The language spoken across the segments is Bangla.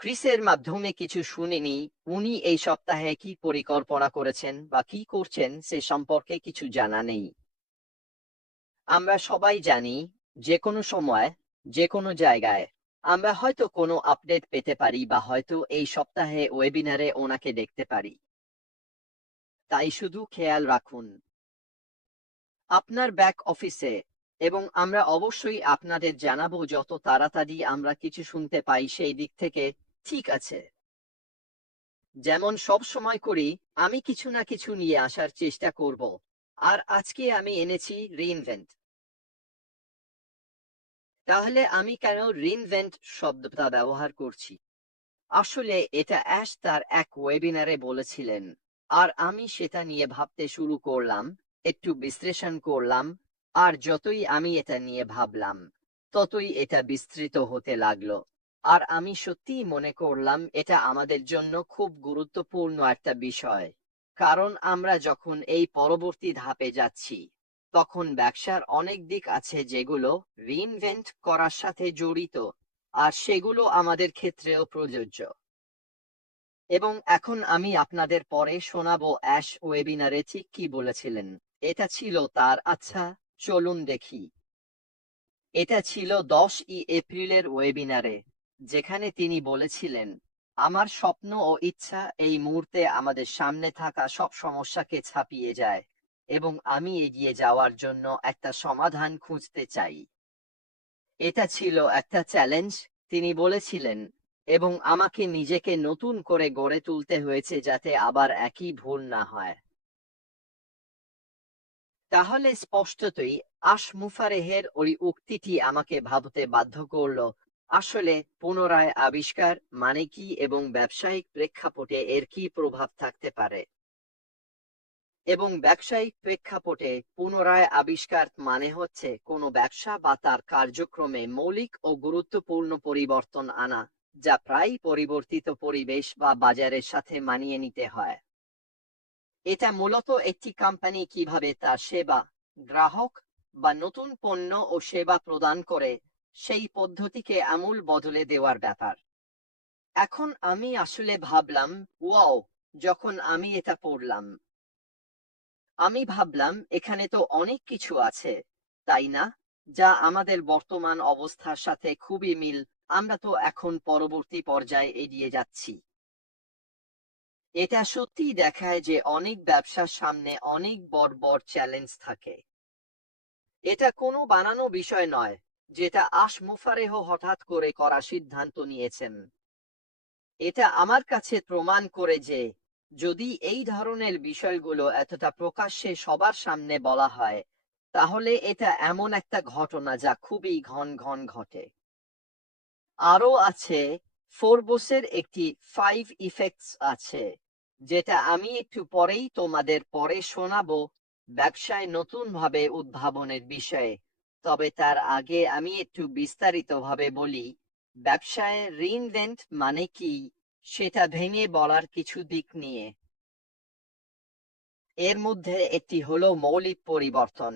ক্রিসের মাধ্যমে কিছু শুনিনি। উনি এই সপ্তাহে কি পরিকল্পনা করেছেন বা কি করছেন সে সম্পর্কে কিছু জানা নেই। আমরা সবাই জানি, যে কোনো সময়, যে কোনো জায়গায় আমরা হয়তো কোনো আপডেট পেতে পারি বা হয়তো এই সপ্তাহে ওয়েবিনারে ওনাকে দেখতে পারি। তাই শুধু খেয়াল রাখুন আপনার ব্যাক অফিসে, এবং আমরা অবশ্যই আপনাদের জানাবো যত তাড়াতাড়ি আমরা কিছু শুনতে পাই সেই দিক থেকে। ঠিক আছে? যেমন সব সময় করি, আমি কিছু না কিছু নিয়ে আসার চেষ্টা করব। আর আজকে আমি এনেছি রিইনভেন্ট। তাহলে আমি কেন রিইনভেন্ট শব্দটা ব্যবহার করছি? আসলে এটা অ্যাশ তার এক ওয়েবিনারে বলেছিলেন, আর আমি সেটা নিয়ে ভাবতে শুরু করলাম, একটু বিশ্লেষণ করলাম, আর যতই আমি এটা নিয়ে ভাবলাম ততই এটা বিস্তৃত হতে লাগলো। আর আমি সত্যিই মনে করলাম এটা আমাদের জন্য খুব গুরুত্বপূর্ণ একটা বিষয়। কারণ আমরা যখন এই পরবর্তী ধাপে যাচ্ছি, তখন ব্যবসার অনেক দিক আছে যেগুলো রিইনভেন্ট করার সাথে জড়িত, আর সেগুলো আমাদের ক্ষেত্রেও প্রযোজ্য। এবং এখন আমি আপনাদের পরে শোনাবো অ্যাশ ওয়েবিনারে ঠিক কি বলেছিলেন। এটা ছিল তার আচ্ছা, চলুন দেখি। এটা ছিল 10ই এপ্রিলের ওয়েবিনারে, যেখানে তিনি বলেছিলেন, আমার স্বপ্ন ও ইচ্ছা এই মুহূর্তে আমাদের সামনে থাকা সব সমস্যাকে ছাপিয়ে যায়, এবং আমি এগিয়ে যাওয়ার জন্য একটা সমাধান খুঁজতে চাই। এটা ছিল একটা চ্যালেঞ্জ, তিনি বলেছিলেন, এবং আমাকে নিজেকে নতুন করে গড়ে তুলতে হয়েছে যাতে আবার একই ভুল না হয়। তাহলে স্পষ্টতই মুফারেহের ওই উক্তিটি আমাকে ভাবতে বাধ্য করল, আসলে পুনরায় আবিষ্কার মানে কি এবং ব্যবসায়িক প্রেক্ষাপটে এর কি প্রভাব থাকতে পারে। এবং ব্যবসায়িক প্রেক্ষাপটে পুনরায় আবিষ্কার মানে হচ্ছে কোনো ব্যবসা বা তার কার্যক্রমে মৌলিক ও গুরুত্বপূর্ণ পরিবর্তন আনা, যা প্রায়ই পরিবর্তিত পরিবেশ বা বাজারের সাথে মানিয়ে নিতে হয়। এটা মূলত একটি কোম্পানি কিভাবে তার সেবা, গ্রাহক বা নতুন পণ্য ও সেবা প্রদান করে সেই পদ্ধতিকে আমূল বদলে দেওয়ার ব্যাপার। এখন আমি আসলে ভাবলাম, ওয়াও, যখন আমি এটা পড়লাম আমি ভাবলাম এখানে তো অনেক কিছু আছে, তাই না, যা আমাদের বর্তমান অবস্থার সাথে খুবই মিল। আমরা তো এখন পরবর্তী পর্যায়ে এগিয়ে যাচ্ছি। এটা সত্যিই দেখায় যে অনেক ব্যবসার সামনে অনেক বড় বড় চ্যালেঞ্জ থাকে। এটা কোনো বানানো বিষয় নয়, যেটা মুফারেহ হঠাৎ করে করা সিদ্ধান্ত নিয়েছেন। এটা আমার কাছে প্রমাণ করে যে যদি এই ধরনের বিষয়গুলো এতটা প্রকাশ্যে সবার সামনে বলা হয়, তাহলে এটা এমন একটা ঘটনা যা খুবই ঘন ঘন ঘটে। আরো আছে, ফোরবসের একটি 5 ইফেক্টস আছে, যেটা আমি একটু পরেই তোমাদের পরে শোনাবো, ব্যবসায় নতুন ভাবে উদ্ভাবনের বিষয়ে। তবে তার আগে আমি একটু বিস্তারিতভাবে বলি, ব্যবসায় রিইনভেন্ট মানে কি সেটা ভেঙে বলার কিছু দিক নিয়ে। এর মধ্যে একটি হলো মৌলিক পরিবর্তন।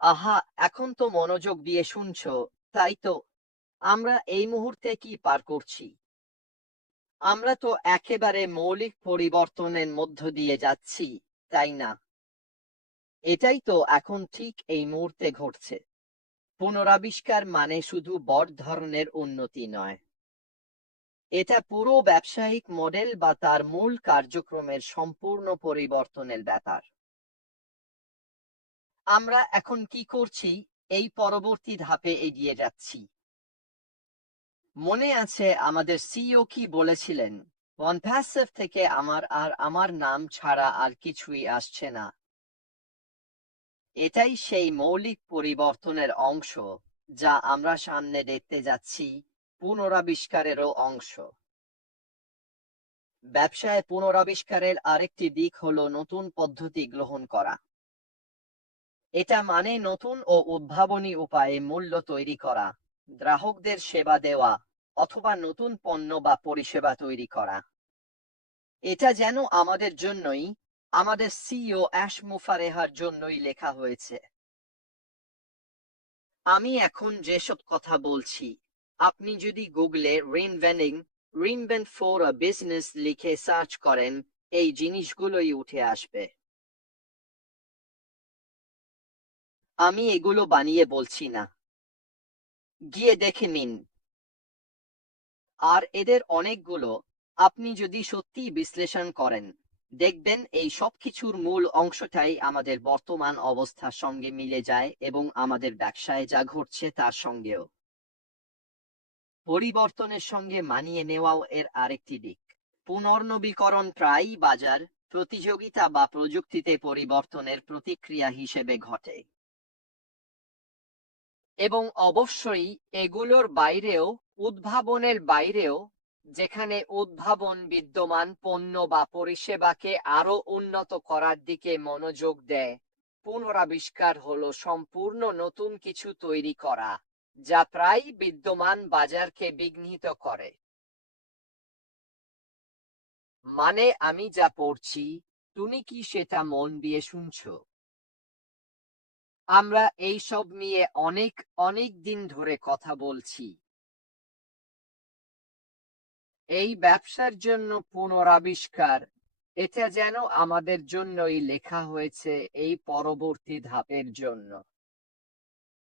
আহা, এখন তো মনোযোগ দিয়ে শুনছো, তাই তো? আমরা এই মুহূর্তে কি পার করছি? আমরা তো একেবারে মৌলিক পরিবর্তনের মধ্য দিয়ে যাচ্ছি, তাই না? এটাই তো এখন ঠিক এই মুহূর্তে ঘটছে। পুনরাবিষ্কার মানে শুধু বড় ধরনের উন্নতি নয়, এটা পুরো ব্যবসায়িক মডেল বা তার মূল কার্যক্রমের সম্পূর্ণ পরিবর্তনের ব্যাপার। আমরা এখন কি করছি? এই পরবর্তী ধাপে এগিয়ে যাচ্ছি। মনে আছে আমাদের সিইও কি বলেছিলেন? OnePassive থেকে আমার নাম ছাড়া আর কিছুই আসছে না। এটাই সেই মৌলিক পরিবর্তনের অংশ, যা আমরা সামনে দেখতে যাচ্ছি, পুনরাবিষ্কারেরও অংশ। ব্যবসায় পুনরাবিষ্কারের আরেকটি দিক হলো নতুন পদ্ধতি গ্রহণ করা। এটা মানে নতুন ও উদ্ভাবনী উপায়ে মূল্য তৈরি করা, গ্রাহকদের সেবা দেওয়া, অথবা নতুন পণ্য বা পরিষেবা তৈরি করা। এটা যেন আমাদের জন্যই, আমাদের সিইও মুফারেহার জন্যই লেখা হয়েছে। আমি এখন যেসব কথা বলছি আপনি যদি গুগলে রিনভেন্ট ফর আ বিজনেস লিখে সার্চ করেন, এই জিনিসগুলোই উঠে আসবে। আমি এগুলো বানিয়ে বলছি না, গিয়ে দেখে নিন। আর এদের অনেকগুলো আপনি যদি সত্যিই বিশ্লেষণ করেন, দেখবেন এই সবকিছুর মূল অংশটাই আমাদের বর্তমান অবস্থার সঙ্গে মিলে যায় এবং আমাদের ব্যবসায় যা ঘটছে তার সঙ্গেও। পরিবর্তনের সঙ্গে মানিয়ে নেওয়াও এর আরেকটি দিক। পুনর্নবীকরণ প্রায়ই বাজার, প্রতিযোগিতা বা প্রযুক্তিতে পরিবর্তনের প্রতিক্রিয়া হিসেবে ঘটে। এবং অবশ্যই এগুলোর বাইরেও, উদ্ভাবনের বাইরেও, যেখানে উদ্ভাবন বিদ্যমান পণ্য বা পরিষেবাকে আরো উন্নত করার দিকে মনোযোগ দেয়, পুনরাবিষ্কার হলো সম্পূর্ণ নতুন কিছু তৈরি করা, যা প্রায়ই বিদ্যমান বাজারকে বিঘ্নিত করে। মানে আমি যা পড়ছি, তুমি কি সেটা মন দিয়ে শুনছো? আমরা এইসব নিয়ে অনেক অনেক দিন ধরে কথা বলছি। এই ব্যবসার জন্য পুনরাবিষ্কার, এটা যেন আমাদের জন্যই লেখা হয়েছে এই পরবর্তী ধাপের জন্য।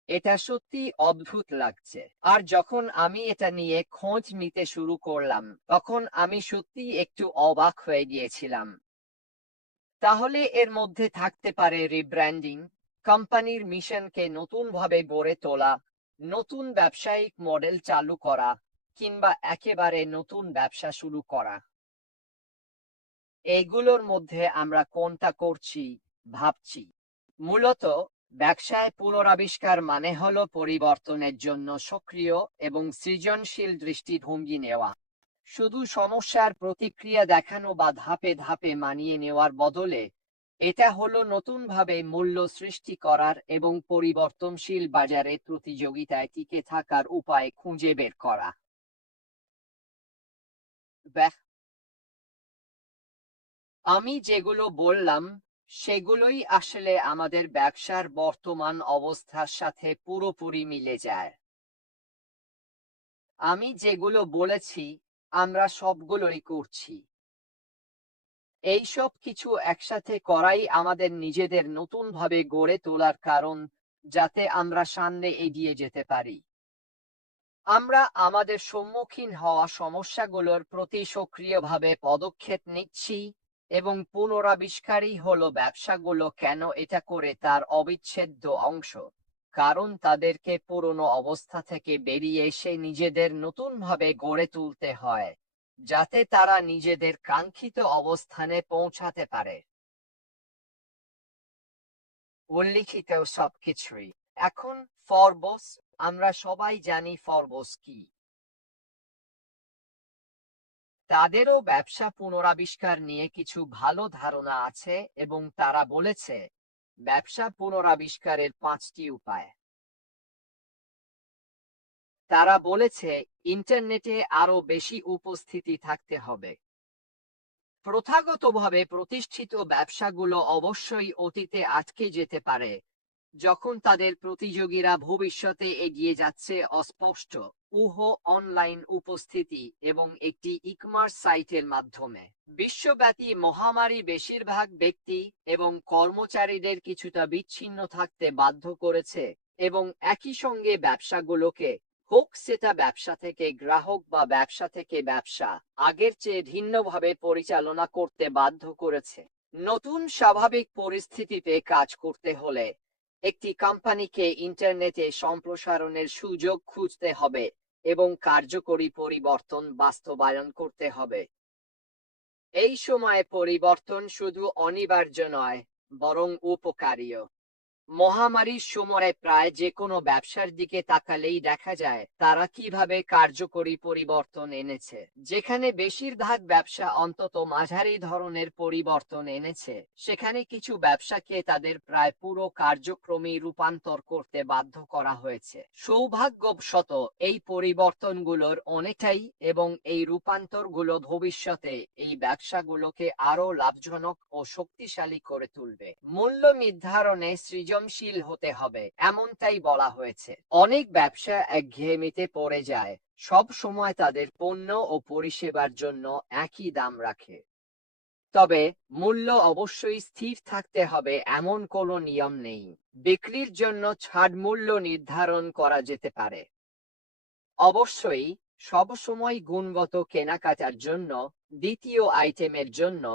এটা সত্যি অদ্ভুত লাগছে। আর যখন আমি এটা নিয়ে খোঁজ নিতে শুরু করলাম, তখন আমি সত্যি একটু অবাক হয়ে গিয়েছিলাম। তাহলে এর মধ্যে থাকতে পারে রিব্র্যান্ডিং, কোম্পানির মিশনকে নতুনভাবে গড়ে তোলা, নতুন ব্যবসায়িক মডেল চালু করা, কিংবা একেবারে নতুন ব্যবসা শুরু করা। এগুলোর মধ্যে আমরা কোনটা করছি ভাবছি। মূলত ব্যবসায় পুনরাবিষ্কার মানে হলো পরিবর্তনের জন্য সক্রিয় এবং সৃজনশীল দৃষ্টিভঙ্গি নেওয়া। শুধু সমস্যার প্রতিক্রিয়া দেখানো বা ধাপে ধাপে মানিয়ে নেওয়ার বদলে এটা হলো নতুনভাবে মূল্য সৃষ্টি করার এবং পরিবর্তনশীল বাজারে প্রতিযোগিতায় টিকে থাকার উপায় খুঁজে বের করা। আমি যেগুলো বললাম সেগুলোই আসলে আমাদের ব্যবসার বর্তমান অবস্থার সাথে পুরোপুরি মিলে যায়। আমি যেগুলো বলেছি আমরা সবগুলোই করছি। এইসব কিছু একসাথে করাই আমাদের নিজেদের নতুনভাবে গড়ে তোলার কারণ, যাতে আমরা সামনে এগিয়ে যেতে পারি। আমরা আমাদের সম্মুখীন হওয়া সমস্যাগুলোর প্রতি সক্রিয়ভাবে পদক্ষেপ নিচ্ছি এবং পুনরাবিষ্কারই হলো ব্যবসাগুলো কেন এটা করে তার অবিচ্ছেদ্য অংশ। কারণ তাদেরকে পুরনো অবস্থা থেকে বেরিয়ে এসে নিজেদের নতুনভাবে গড়ে তুলতে হয়, যাতে তারা নিজেদের কাঙ্ক্ষিত অবস্থানে পৌঁছাতে পারে। উল্লিখিত সবকিছুই। এখন ফরবস, আমরা সবাই জানি ফরবস কি। তাদেরও ব্যবসা পুনরাবিষ্কার নিয়ে কিছু ভালো ধারণা আছে এবং তারা বলেছে ব্যবসা পুনরাবিষ্কারের 5টি উপায়। তারা বলেছে ইন্টারনেটে আরো বেশি উপস্থিতি থাকতে হবে। প্রথাগতভাবে প্রতিষ্ঠিত ব্যবসাগুলো অবশ্যই অতীতে আটকে যেতে পারে, যখন তাদের প্রতিযোগীরা ভবিষ্যতে এগিয়ে যাচ্ছে অস্পষ্ট অনলাইন উপস্থিতি এবং একটি ই-কমার্স সাইটের মাধ্যমে। বিশ্বব্যাপী মহামারী বেশিরভাগ ব্যক্তি এবং কর্মচারীদের কিছুটা বিচ্ছিন্ন থাকতে বাধ্য করেছে এবং একই সঙ্গে ব্যবসাগুলোকে, হোক সেটা ব্যবসা থেকে গ্রাহক বা ব্যবসা থেকে ব্যবসা, আগের চেয়ে ভিন্নভাবে পরিচালনা করতে বাধ্য করেছে। নতুন স্বাভাবিক পরিস্থিতিতে কাজ করতে হলে একটি কোম্পানিকে ইন্টারনেটে সম্প্রসারণের সুযোগ খুঁজতে হবে এবং কার্যকরী পরিবর্তন বাস্তবায়ন করতে হবে। এই সময়ে পরিবর্তন শুধু অনিবার্য নয়, বরং উপকারীও। মহামারীর সময়ে প্রায় যে কোনো ব্যবসার দিকে তাকালেই দেখা যায় তারা কিভাবে কার্যকরী পরিবর্তন এনেছে। যেখানে বেশিরভাগ ব্যবসা অন্তত মাঝারি ধরনের পরিবর্তন এনেছে, সেখানে কিছু ব্যবসাকে তাদের প্রায় পুরো কার্যক্রমে রূপান্তর করতে বাধ্য করা হয়েছে। সৌভাগ্যবশত এই পরিবর্তনগুলোর অনেকটাই এবং এই রূপান্তরগুলো ভবিষ্যতে এই ব্যবসাগুলোকে আরো লাভজনক ও শক্তিশালী করে তুলবে। মূল্য নির্ধারণে সৃজনশীল হতে হবে, এমনটাই বলা হয়েছে। অনেক ব্যবসা একঘেয়েমিতে পড়ে যায়, সব সময় তাদের পণ্য ও পরিষেবার জন্য একই দাম রাখে। তবে মূল্য অবশ্যই স্থির থাকতে হবে এমন কোনো নিয়ম নেই। বিক্রির জন্য ছাড় মূল্য নির্ধারণ করা যেতে পারে। অবশ্যই সবসময় গুণগত কেনাকাটার জন্য, দ্বিতীয় আইটেমের জন্য,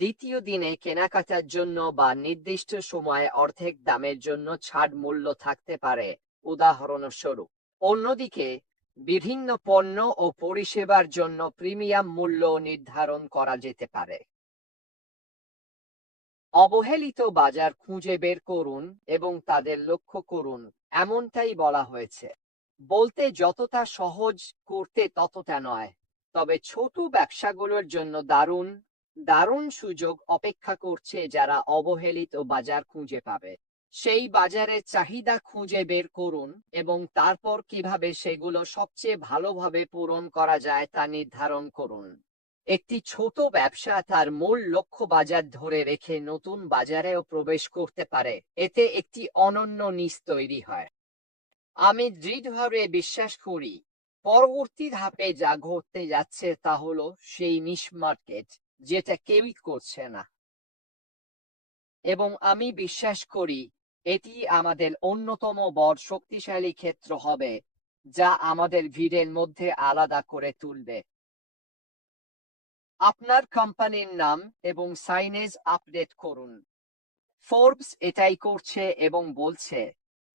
দ্বিতীয় দিনে কেনাকাটার জন্য বা নির্দিষ্ট সময়ে অর্ধেক দামের জন্য ছাড় মূল্য থাকতে পারে, উদাহরণস্বরূপ। অন্যদিকে বিভিন্ন পণ্য ও পরিষেবার জন্য প্রিমিয়াম মূল্য নির্ধারণ করা যেতে পারে। অবহেলিত বাজার খুঁজে বের করুন এবং তাদের লক্ষ্য করুন, এমনটাই বলা হয়েছে। বলতে যতটা সহজ, করতে ততটা নয়। তবে ছোট ব্যবসাগুলোর জন্য দারুণ দারুণ সুযোগ অপেক্ষা করছে যারা অবহেলিত বাজার খুঁজে পাবে। সেই বাজারের চাহিদা খুঁজে বের করুন এবং তারপর কিভাবে সেগুলো সবচেয়ে ভালোভাবে পূরণ করা যায় তা নির্ধারণ করুন। একটি ছোট ব্যবসা তার মূল লক্ষ্য বাজার ধরে রেখে নতুন বাজারেও প্রবেশ করতে পারে, এতে একটি অনন্য নিশ তৈরি হয়। আমি দৃঢ়ভাবে বিশ্বাস করি পরবর্তী ধাপে যা ঘটতে যাচ্ছে তা হলো সেই নিশ মার্কেট যেটা কেউই করছে না, এবং আমি বিশ্বাস করি এটি আমাদের অন্যতম বড় শক্তিশালী ক্ষেত্র হবে, যা আমাদের ভিড়ের মধ্যে আলাদা করে তুলবে। আপনার কোম্পানির নাম এবং সাইনেজ আপডেট করুন। ফোর্বস এটাই করছে এবং বলছে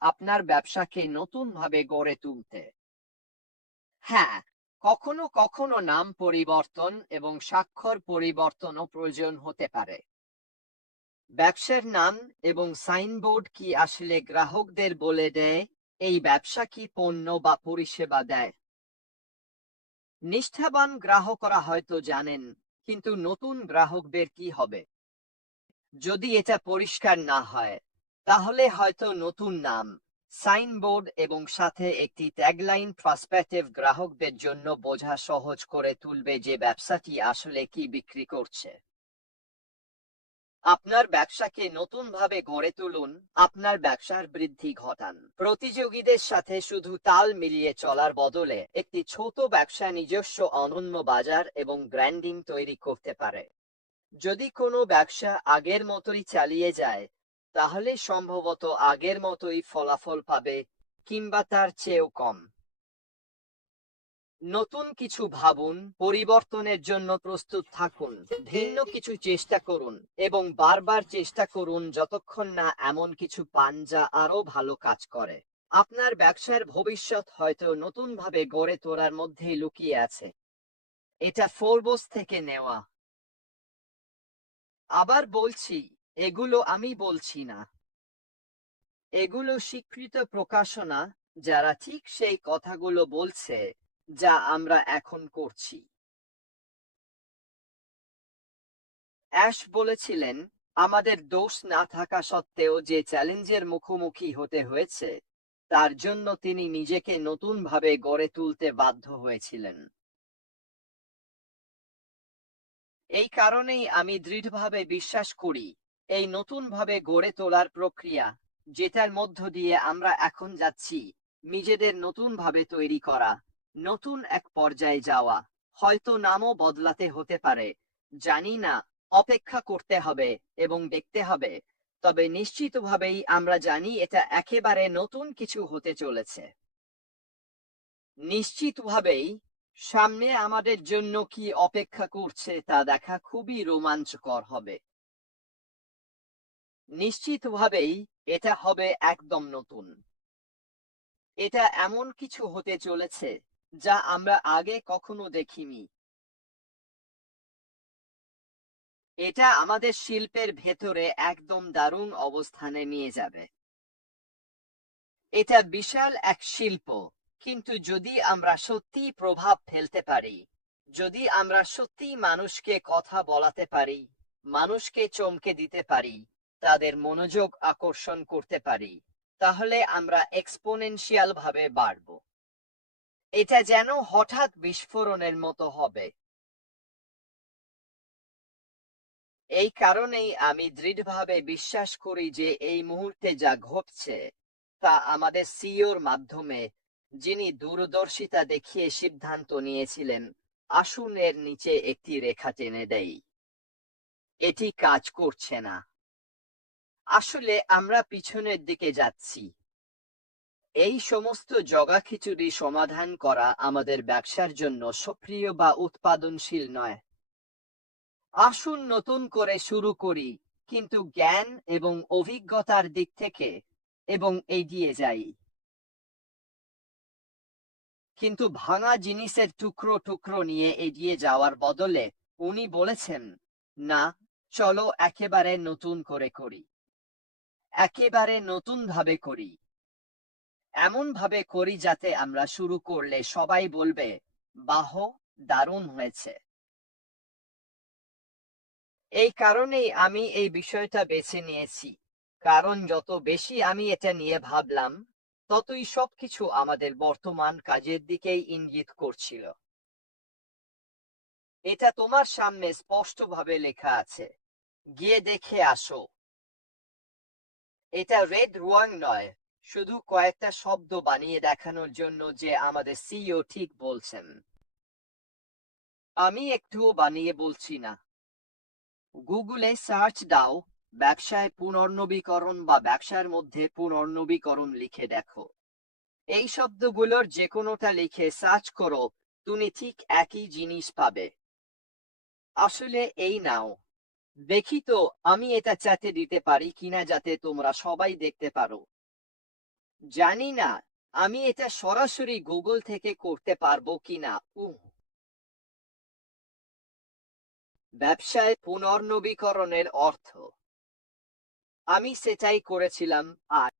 আপনার ব্যবসাকে নতুনভাবে গড়ে তুলতে। হ্যাঁ, কখনো কখনো নাম পরিবর্তন এবং স্বাক্ষর পরিবর্তনও প্রয়োজন হতে পারে। ব্যবসার নাম এবং সাইনবোর্ড কি আসলে গ্রাহকদের বলে দেয় এই ব্যবসা কি পণ্য বা পরিষেবা দেয়? নিষ্ঠাবান গ্রাহকরা হয়তো জানেন, কিন্তু নতুন গ্রাহকদের কি হবে? যদি এটা পরিষ্কার না হয়, তাহলে হয়তো নতুন নাম, সাইনবোর্ড এবং সাথে একটি ট্যাগলাইন প্রসপেক্টিভ গ্রাহকদের জন্য বোঝা সহজ করে তুলবে যে ব্যবসাটি আসলে কি বিক্রি করছে। আপনার ব্যবসাকে নতুনভাবে গড়ে তুলুন, আপনার ব্যবসার বৃদ্ধি ঘটান। প্রতিযোগীদের সাথে শুধু তাল মিলিয়ে চলার বদলে একটি ছোট ব্যবসা নিজস্ব অনন্য বাজার এবং ব্র্যান্ডিং তৈরি করতে পারে। যদি কোনো ব্যবসা আগের মতোই চালিয়ে যায়, তাহলে সম্ভবত আগের মতোই ফলাফল পাবে, কিংবা তার চেয়েও কম। নতুন কিছু ভাবুন, পরিবর্তনের জন্য প্রস্তুত থাকুন, ভিন্ন কিছু চেষ্টা করুন এবং বারবার চেষ্টা করুন যতক্ষণ না এমন কিছু পান যা আরো ভালো কাজ করে। আপনার ব্যবসার ভবিষ্যৎ হয়তো নতুনভাবে গড়ে তোলার মধ্যেই লুকিয়ে আছে। এটা ফোর্বস থেকে নেওয়া। আবার বলছি, এগুলো আমি বলছি না। এগুলো স্বীকৃত প্রকাশনা, যারা ঠিক সেই কথাগুলো বলছে যা আমরা এখন করছি। অ্যাশ বলেছিলেন, আমাদের দোষ না থাকা সত্ত্বেও যে চ্যালেঞ্জের মুখোমুখি হতে হয়েছে, তার জন্য তিনি নিজেকে নতুনভাবে গড়ে তুলতে বাধ্য হয়েছিলেন। এই কারণেই আমি দৃঢ়ভাবে বিশ্বাস করি এই নতুনভাবে গড়ে তোলার প্রক্রিয়া, যেটার মধ্য দিয়ে আমরা এখন যাচ্ছি, নিজেদের নতুনভাবে তৈরি করা, নতুন এক পর্যায়ে যাওয়া, হয়তো নামও বদলাতে হতে পারে, জানি না, অপেক্ষা করতে হবে এবং দেখতে হবে। তবে নিশ্চিতভাবেই আমরা জানি এটা একেবারে নতুন কিছু হতে চলেছে। নিশ্চিতভাবেই সামনে আমাদের জন্য কি অপেক্ষা করছে তা দেখা খুবই রোমাঞ্চকর হবে। নিশ্চিতভাবেই এটা হবে একদম নতুন। এটা এমন কিছু হতে চলেছে যা আমরা আগে কখনো দেখিনি। এটা আমাদের শিল্পের ভেতরে একদম দারুণ অবস্থানে নিয়ে যাবে। এটা বিশাল এক শিল্প, কিন্তু যদি আমরা সত্যি প্রভাব ফেলতে পারি, যদি আমরা সত্যি মানুষকে কথা বলাতে পারি, মানুষকে চমকে দিতে পারি, তাদের মনোযোগ আকর্ষণ করতে পারি, তাহলে আমরা এক্সপোনেনশিয়াল ভাবে বাড়ব। এটা যেন হঠাৎ বিস্ফোরণের মতো হবে। এই কারণেই আমি দৃঢ়ভাবে বিশ্বাস করি যে এই মুহূর্তে যা ঘটছে তা আমাদের সিইওর মাধ্যমে, যিনি দূরদর্শিতা দেখিয়ে সিদ্ধান্ত নিয়েছিলেন, আসুন এর নিচে একটি রেখা টেনে দেই। এটি কাজ করছে না। আসলে আমরা পিছনের দিকে যাচ্ছি। এই সমস্ত জগাখিচুড়ি সমাধান করা আমাদের ব্যবসার জন্য সক্রিয় বা উৎপাদনশীল নয়। আসুন নতুন করে শুরু করি, কিন্তু জ্ঞান এবং অভিজ্ঞতার দিক থেকে, এবং এগিয়ে যাই। কিন্তু ভাঙা জিনিসের টুকরো টুকরো নিয়ে এগিয়ে যাওয়ার বদলে উনি বলেছেন, না, চলো একেবারে নতুন করে করি, একেবারে নতুন ভাবে করি, এমন ভাবে করি যাতে আমরা শুরু করলে সবাই বলবে, বাহ, দারুণ হয়েছে। এই কারণেই আমি এই বিষয়টা বেছে নিয়েছি, কারণ যত বেশি আমি এটা নিয়ে ভাবলাম, ততই সবকিছু আমাদের বর্তমান কাজের দিকেই ইঙ্গিত করছিল। এটা তোমার সামনে স্পষ্টভাবে লেখা আছে, গিয়ে দেখে আসো। এটা রেড রুয়াং নয়, শুধু কয়েকটা শব্দ বানিয়ে দেখানোর জন্য যে আমাদের সিইও ঠিক বলছেন। আমি একটুও বানিয়ে বলছি না। গুগলে সার্চ দাও, ব্যবসায় পুনর্নবীকরণ বা ব্যবসার মধ্যে পুনর্নবীকরণ লিখে দেখো। এই শব্দগুলোর যে কোনোটা লিখে সার্চ করো, তুমি ঠিক একই জিনিস পাবে। আসলে এই নাও, দেখি তো আমি এটা চ্যাটে দিতে পারি কিনা যাতে তোমরা সবাই দেখতে পারো। জানি না আমি এটা সরাসরি গুগল থেকে করতে পারবো কিনা। ব্যবসায় পুনর্নবীকরণের অর্থ। আমি সেটাই করেছিলাম। আর